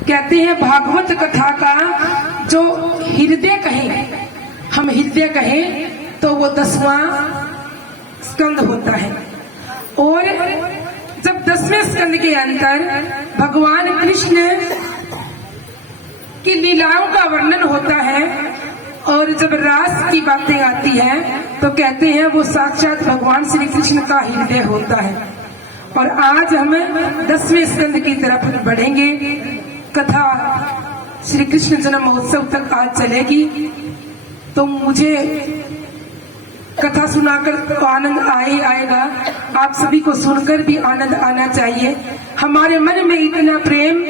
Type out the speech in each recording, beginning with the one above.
कहते हैं भागवत कथा का जो हृदय कहें, हम हृदय कहें तो वो 10वां स्कंद होता है। और जब 10वें स्कंद के अंदर भगवान कृष्ण की लीलाओं का वर्णन होता है और जब रास की बातें आती हैं तो कहते हैं वो साक्षात भगवान श्री कृष्ण का हृदय होता है। और आज हम 10वें स्कंद की तरफ बढ़ेंगे। कथा श्री कृष्ण जन्म महोत्सव तक आज चलेगी, तो मुझे कथा सुनाकर तो आनंद आएगा, आप सभी को सुनकर भी आनंद आना चाहिए। हमारे मन में इतना प्रेम,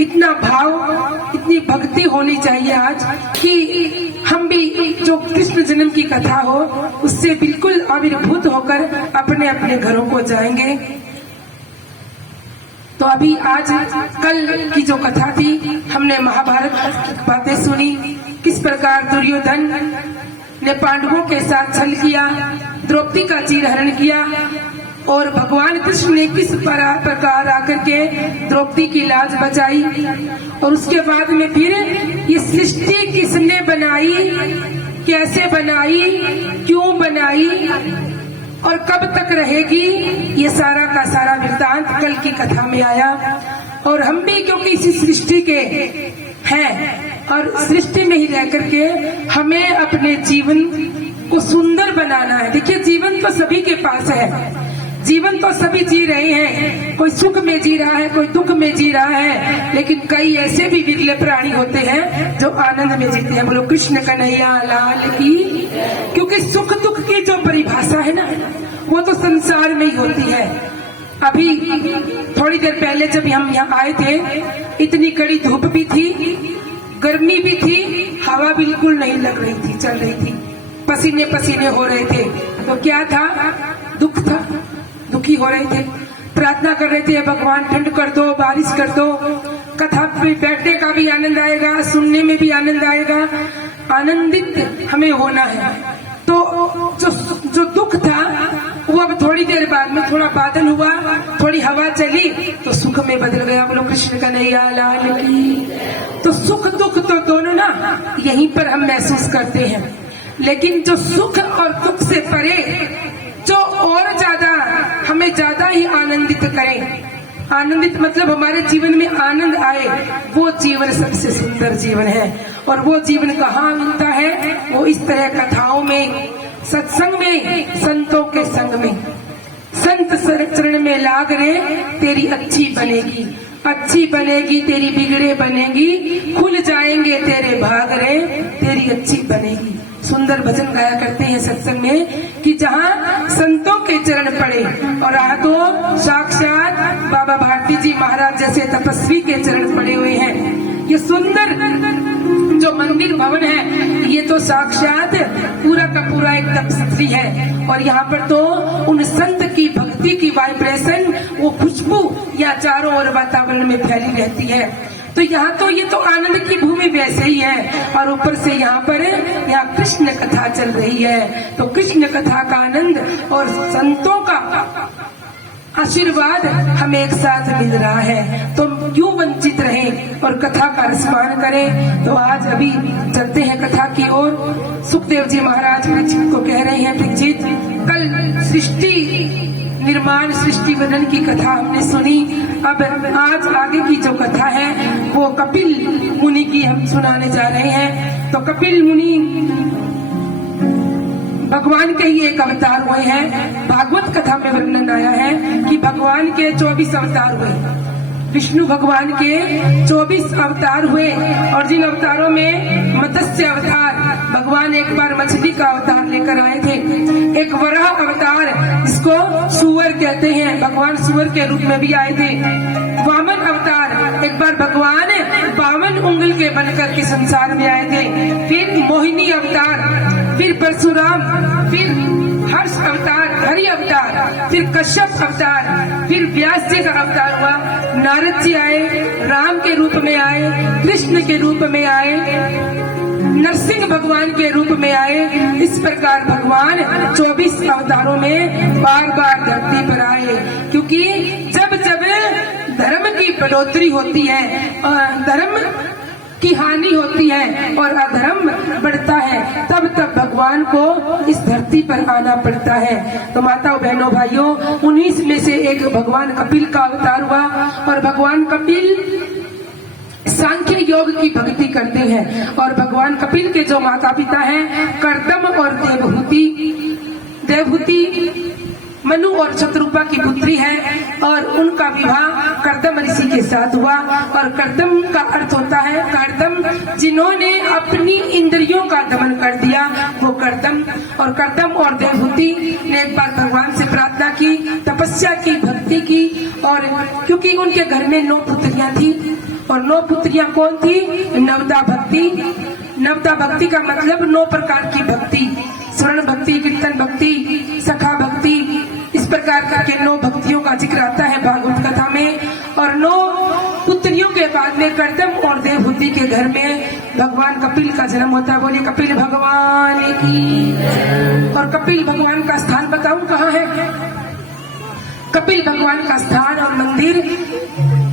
इतना भाव, इतनी भक्ति होनी चाहिए आज कि हम भी जो कृष्ण जन्म की कथा हो उससे बिल्कुल आविर्भूत होकर अपने अपने घरों को जाएंगे। तो अभी आज कल की जो कथा थी, हमने महाभारत बातें सुनी, किस प्रकार दुर्योधन ने पांडवों के साथ छल किया, द्रौपदी का चीरहरण किया और भगवान कृष्ण ने किस प्रकार आकर के द्रौपदी की लाज बचाई। और उसके बाद में फिर ये सृष्टि किसने बनाई, कैसे बनाई, क्यों बनाई और कब तक रहेगी, ये सारा का सारा वृत्तांत कल की कथा में आया। और हम भी क्योंकि इसी सृष्टि के हैं और सृष्टि में ही रह करके हमें अपने जीवन को सुंदर बनाना है। देखिए, जीवन तो सभी के पास है, जीवन तो सभी जी रहे हैं, कोई सुख में जी रहा है, कोई दुख में जी रहा है, लेकिन कई ऐसे भी विरले प्राणी होते हैं जो आनंद में जीते हैं। बोलो कृष्ण कन्हैया लाल की। क्योंकि सुख दुख की जो परिभाषा है ना, वो तो संसार में ही होती है। अभी थोड़ी देर पहले जब हम यहाँ आए थे, इतनी कड़ी धूप भी थी, गर्मी भी थी, हवा बिल्कुल नहीं लग रही थी, चल रही थी, पसीने पसीने हो रहे थे। तो क्या था? दुख था, दुखी हो रहे थे, प्रार्थना कर रहे थे भगवान ठंड कर दो, बारिश कर दो। कथा पे बैठने का भी आनंद आएगा, सुनने में भी आनंद आएगा, आनंदित हमें होना है। तो जो दुख था वो अब थोड़ी देर बाद में थोड़ा बादल हुआ, थोड़ी हवा चली तो सुख में बदल गया। बोलो कृष्ण कन्हैया लाल की। तो सुख दुख तो दोनों ना यहीं पर हम महसूस करते हैं, लेकिन जो सुख और दुख से परे जो और ज्यादा हमें ज्यादा ही आनंदित करें, आनंदित मतलब हमारे जीवन में आनंद आए, वो जीवन सबसे सुंदर जीवन है। और वो जीवन कहाँ मिलता है? वो इस तरह कथाओं में, सत्संग में, संतों के संग में। संत चरण में लाग रे तेरी अच्छी बनेगी, अच्छी बनेगी तेरी बिगड़े बनेगी, खुल जाएंगे तेरे भाग रे तेरी अच्छी बनेगी। सुंदर भजन गाया करते हैं सत्संग में कि जहाँ संतों के चरण पड़े, और आज तो साक्षात बाबा भारती जी महाराज जैसे तपस्वी के चरण पड़े हुए हैं। ये सुंदर जो मंदिर भवन है, ये तो साक्षात पूरा का पूरा एक तपस्वी है। और यहाँ पर तो उन संत की भक्ति की वाइब्रेशन, वो खुशबू या चारों ओर वातावरण में फैली रहती है। तो यहाँ तो ये तो आनंद की भूमि वैसे ही है। और ऊपर से यहाँ पर यहाँ कृष्ण कथा चल रही है, तो कृष्ण कथा का आनंद और संतों का आशीर्वाद हमें एक साथ मिल रहा है, तो क्यों वंचित रहें और कथा का रसपान करें। तो आज अभी चलते हैं कथा की ओर। सुखदेव जी महाराज परीक्षित को कह रहे हैं, परीक्षित कल सृष्टि निर्माण, सृष्टि वर्णन की कथा हमने सुनी, अब आज आगे की जो कथा है वो कपिल मुनि की हम सुनाने जा रहे हैं। तो कपिल मुनि भगवान के ही एक अवतार हुए हैं। भागवत कथा में वर्णन आया है कि भगवान के 24 अवतार हुए, विष्णु भगवान के 24 अवतार हुए। और जिन अवतारों में मत्स्य अवतार, भगवान एक बार मछली का अवतार लेकर आए थे। एक वराह अवतार, जिसको सुअर कहते हैं, भगवान सुअर के रूप में भी आए थे। वामन अवतार, एक बार भगवान 52 उंगल के बनकर के संसार में आए थे। फिर मोहिनी अवतार, फिर परशुराम, फिर हर्ष अवतार, हरि अवतार, फिर कश्यप अवतार, फिर व्यास जी का अवतार हुआ। नारद जी आए, राम के रूप में आए, कृष्ण के रूप में आए, नरसिंह भगवान के रूप में आए। इस प्रकार भगवान 24 अवतारों में बार बार धरती पर आए, क्योंकि जब जब धर्म की बढ़ोतरी होती है, की हानि होती है और अधर्म बढ़ता है, तब तब भगवान को इस धरती पर आना पड़ता है। तो माताओं बहनों भाइयों, 19 में से एक भगवान कपिल का अवतार हुआ और भगवान कपिल सांख्य योग की भक्ति करते हैं। और भगवान कपिल के जो माता पिता हैं कर्दम और देवहूति, मनु और शत्रुपा की पुत्री है और उनका विवाह कर्दम ऋषि के साथ हुआ। और कर्दम का अर्थ होता है कर्दम, जिन्होंने अपनी इंद्रियों का दमन कर दिया वो कर्दम। और कर्दम और देवहूति ने एक बार भगवान से प्रार्थना की, तपस्या की, भक्ति की। और क्योंकि उनके घर में 9 पुत्रियां थी और 9 पुत्रियां कौन थी? नवदा भक्ति। नवदा भक्ति का मतलब 9 प्रकार की भक्ति, स्वर्ण भक्ति, कीर्तन भक्ति, सखा भक्ति, इस प्रकार करके 9 भक्तियों का जिक्र आता है भागवत कथा में। और 9 पुत्रियों के बाद में कर्दम और देवहूति के घर में भगवान कपिल का जन्म होता है। बोलिए कपिल भगवान की। और कपिल भगवान का स्थान बताऊं कहाँ है? कपिल भगवान का स्थान और मंदिर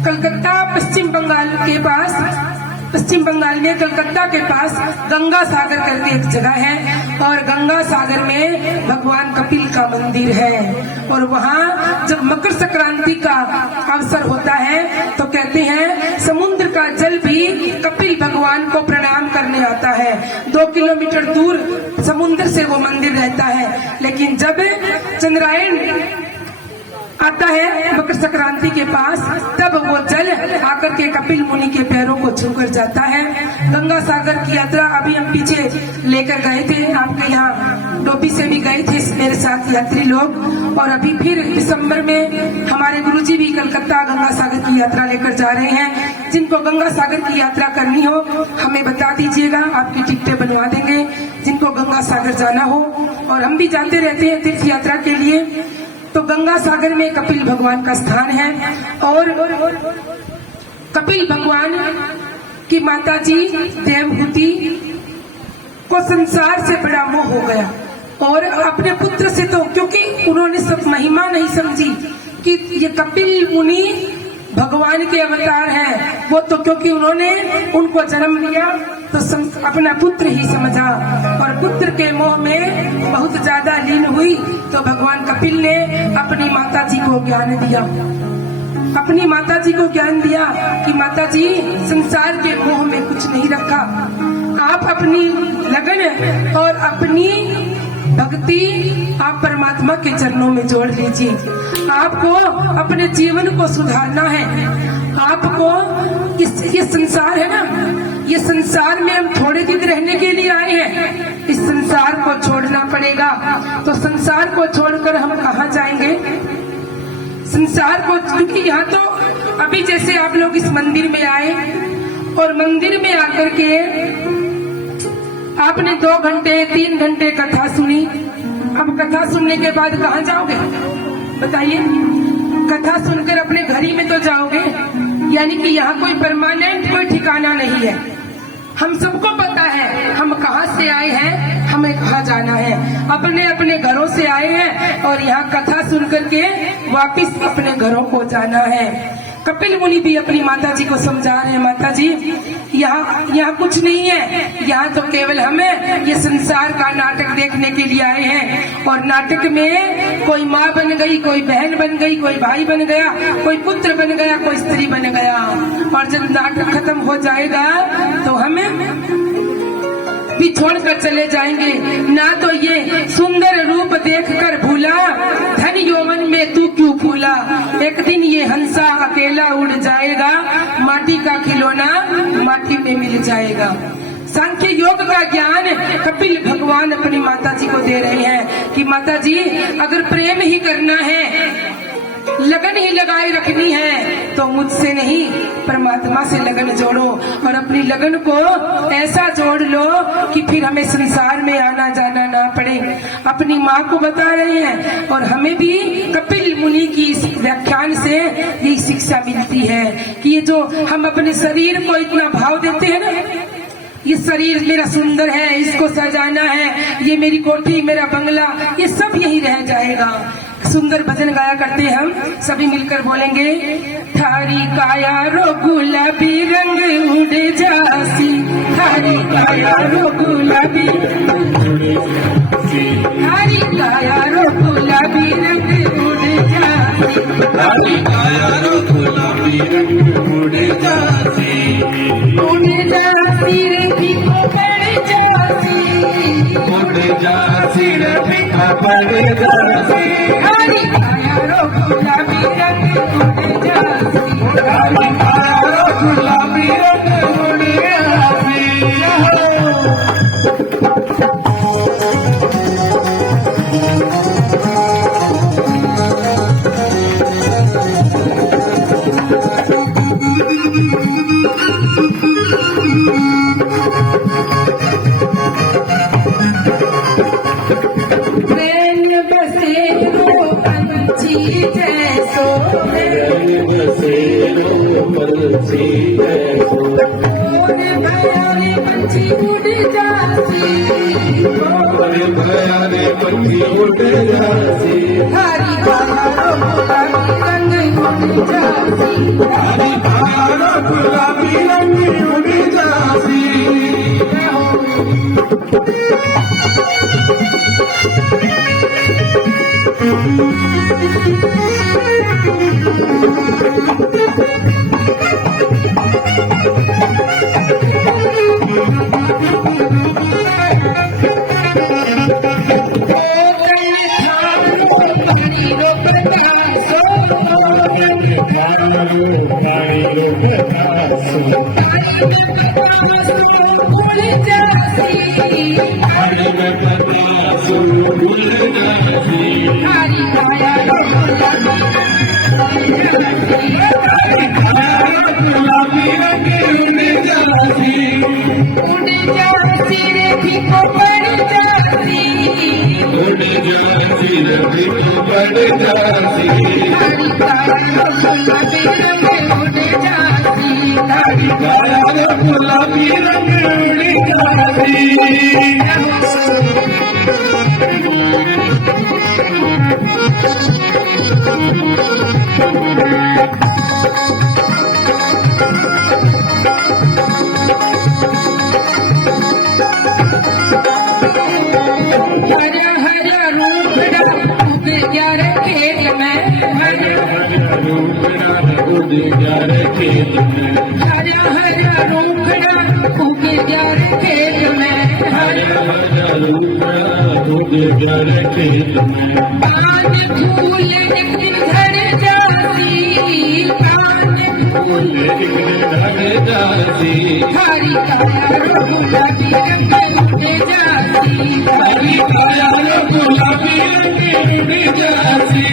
कलकत्ता, पश्चिम बंगाल के पास, पश्चिम बंगाल में कलकत्ता के पास गंगा सागर करके एक जगह है और गंगा सागर में भगवान कपिल का मंदिर है। और वहाँ जब मकर संक्रांति का अवसर होता है तो कहते हैं समुद्र का जल भी कपिल भगवान को प्रणाम करने आता है। 2 किलोमीटर दूर समुद्र से वो मंदिर रहता है, लेकिन जब चंद्रायण आता है मकर संक्रांति के पास, तब वो जल आकर के कपिल मुनि के पैरों को छूकर जाता है। गंगा सागर की यात्रा अभी हम पीछे लेकर गए थे, आपके यहाँ डोबी से भी गए थे मेरे साथ यात्री लोग। और अभी फिर दिसंबर में हमारे गुरुजी भी कलकत्ता गंगा सागर की यात्रा लेकर जा रहे हैं। जिनको गंगा सागर की यात्रा करनी हो हमें बता दीजिएगा, आपकी टिकटें बनवा देंगे जिनको गंगा सागर जाना हो। और हम भी जाते रहते हैं तीर्थ यात्रा के लिए। तो गंगा सागर में कपिल भगवान का स्थान है। और कपिल भगवान की माताजी देवहूति को संसार से बड़ा मोह हो गया और अपने पुत्र से, तो क्योंकि उन्होंने सब महिमा नहीं समझी कि ये कपिल मुनि भगवान के अवतार हैं, वो तो क्योंकि उन्होंने उनको जन्म दिया तो अपना पुत्र ही समझा और पुत्र के मोह में बहुत ज्यादा लीन हुई। तो भगवान कपिल ने अपनी माताजी को ज्ञान दिया, अपनी माताजी को ज्ञान दिया कि माताजी संसार के मोह में कुछ नहीं रखा, आप अपनी लगन और अपनी भक्ति आप परमात्मा के चरणों में जोड़ लीजिए। आपको अपने जीवन को सुधारना है, आपको ये संसार है ना, ये संसार में हम थोड़े दिन रहने के लिए आए हैं, इस संसार को छोड़ना पड़ेगा। तो संसार को छोड़कर हम कहाँ जाएंगे? संसार को, क्योंकि यहाँ तो अभी जैसे आप लोग इस मंदिर में आए और मंदिर में आकर के आपने 2 घंटे 3 घंटे कथा सुनी। अब कथा सुनने के बाद कहाँ जाओगे बताइए? कथा सुनकर अपने घर ही में तो जाओगे, यानी कि यहाँ कोई परमानेंट कोई ठिकाना नहीं है। हम सबको पता है हम कहाँ से आए हैं, हमें कहाँ जाना है। अपने अपने घरों से आए हैं और यहाँ कथा सुन करके वापिस अपने घरों को जाना है। कपिल मुनि भी अपनी माताजी को समझा रहे हैं, माताजी यहाँ कुछ नहीं है, यहाँ तो केवल हमें ये संसार का नाटक देखने के लिए आए हैं। और नाटक में कोई माँ बन गई, कोई बहन बन गई, कोई भाई बन गया, कोई पुत्र बन गया, कोई स्त्री बन गया। और जब नाटक खत्म हो जाएगा तो हमें भी छोड़कर चले जाएंगे। ना तो ये सुंदर रूप देखकर भूला, धन यौवन में तू क्यों भूला। एक दिन ये हंसा अकेला उड़ जाएगा, माटी का खिलौना माटी में मिल जाएगा। सांख्य योग का ज्ञान कपिल भगवान अपनी माताजी को दे रहे हैं कि माताजी अगर प्रेम ही करना है, लगन ही लगाए रखनी है तो मुझसे नहीं परमात्मा से लगन जोड़ो। और अपनी लगन को ऐसा जोड़ लो कि फिर हमें संसार में आना जाना ना पड़े। अपनी माँ को बता रहे हैं और हमें भी कपिल मुनि की इस व्याख्यान से यही शिक्षा मिलती है कि ये जो हम अपने शरीर को इतना भाव देते हैं ना, ये शरीर मेरा सुंदर है, इसको सजाना है, ये मेरी कोठी, मेरा बंगला, ये सब यही रह जाएगा। सुंदर भजन गाया करते हैं हम सभी मिलकर, बोलेंगे थारी काया रो गुलाबी रंग उड़ जासी काया रो गुलाबी हरी काया रो गुलाबी रंग उड़ जासी हरी काया रो गुलाबी रंग उड़ जासी रे फीको पड़ जासी उड़ जासी रे फीको पड़ जासी हरी काया रो गुलाबी रंग उड़ जासी हरी काया रो गुलाबी रंग उड़ जासी नैन बसे वो पंछी जैसो बसेरो पंछी जैसो मोर भयारे पंछी उड़ जासी हरे भयारे पंछी उड़ जासी हरी काया रो गुलाबी रंग उड़ जासी हरी काया रो गुलाबी रंग उड़ जासी गुलाबी रंग उड़ हरा हरा रूपड़ा उग गया रे खेत में हरा हरा रूपड़ा उग गया रे खेत में पान फूल एक दिन झड़ जासी पान फूल हरी काया रो गुलाबी रंग उड़ जासी हरी काया रो गुलाबी रंग उड़ जासी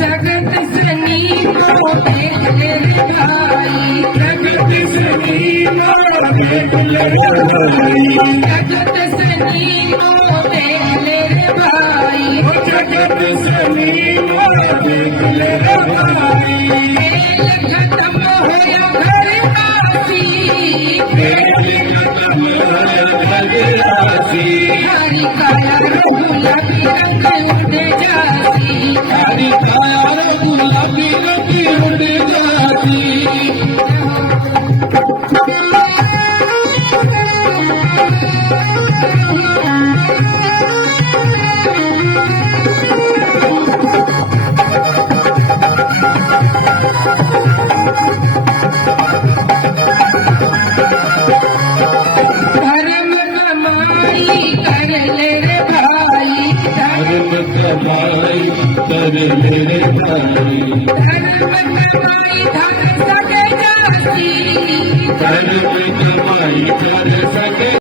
जगत सनी को देख ले रे भाई जगत सनी को देख ले रे भाई जगत सनी को देख ले रे भाई जगत सनी को देख ले रे भाई खेल खत्म होया घर आसी हरी काया रो गुलाबी रंग उड़ जासी हरी काया रो गुलाबी रंग उड़ जासी धर्म कमाई कर ले रे भाई धर्म कमाई कर ले रे भाई धर्म कमाई धन सके जासी धर्म कमाई कर सके